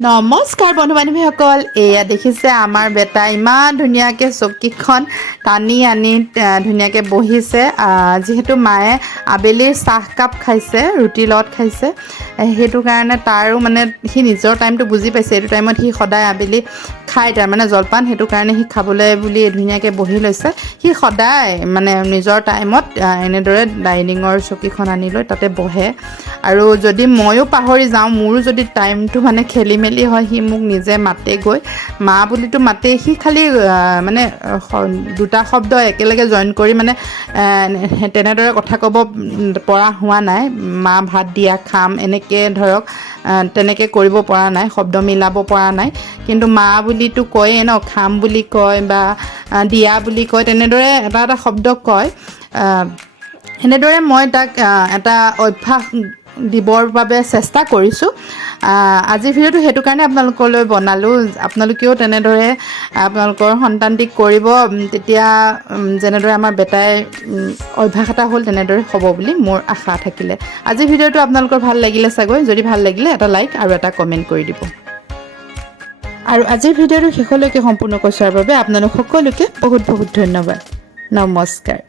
নমস্কাৰ বন্ধু বান্ধৱীসকল, এয়া দেখিছে আমাৰ বেটা ইমান ধুনীয়াকৈ চকীখন টানি আনি ধুনীয়াকৈ বহিছে। যিহেতু মায়ে আবেলিৰ চাহকাপ খাইছে, ৰুটিৰ লগত খাইছে, সেইটো কাৰণে তাৰো মানে সি নিজৰ টাইমটো বুজি পাইছে। এইটো টাইমত সি সদায় আবেলি খায়, তাৰমানে জলপান, সেইটো কাৰণে সি খাবলৈ বুলি ধুনীয়াকৈ বহি লৈছে। সি সদায় মানে নিজৰ টাইমত এনেদৰে ডাইনিঙৰ চকীখন আনি লৈ তাতে বহে। আৰু যদি ময়ো পাহৰি যাওঁ, মোৰো যদি টাইমটো মানে খেলি মেলি হয়, সি মোক নিজে মাতে, গৈ মা বুলিতো মাতে। সি খালি মানে দুটা শব্দ একেলগে জইন কৰি মানে তেনেদৰে কথা ক'ব পৰা হোৱা নাই। মা ভাত দিয়া, খাম, এনেকৈ ধৰক তেনেকৈ কৰিব পৰা নাই, শব্দ মিলাব পৰা নাই। কিন্তু মা বুলিতো কয়েই ন, খাম বুলি কয় বা দিয়া বুলি কয়, তেনেদৰে এটা এটা শব্দ কয়। সেনেদৰে মই তাক এটা অভ্যাস দিবৰ বাবে চেষ্টা কৰিছোঁ। আজিৰ ভিডিঅ'টো সেইটো কাৰণে আপোনালোকলৈ বনালোঁ। আপোনালোকেও তেনেদৰে আপোনালোকৰ সন্তানটিক কৰিব, তেতিয়া যেনেদৰে আমাৰ বেটাই অভ্যাস এটা হ'ল, তেনেদৰে হ'ব বুলি মোৰ আশা থাকিলে। আজিৰ ভিডিঅ'টো আপোনালোকৰ ভাল লাগিলে চাগৈ। যদি ভাল লাগিলে এটা লাইক আৰু এটা কমেণ্ট কৰি দিব। আৰু আজিৰ ভিডিঅ'টো শেষলৈকে সম্পূৰ্ণকৈ চোৱাৰ বাবে আপোনালোক সকলোকে বহুত বহুত ধন্যবাদ। নমস্কাৰ।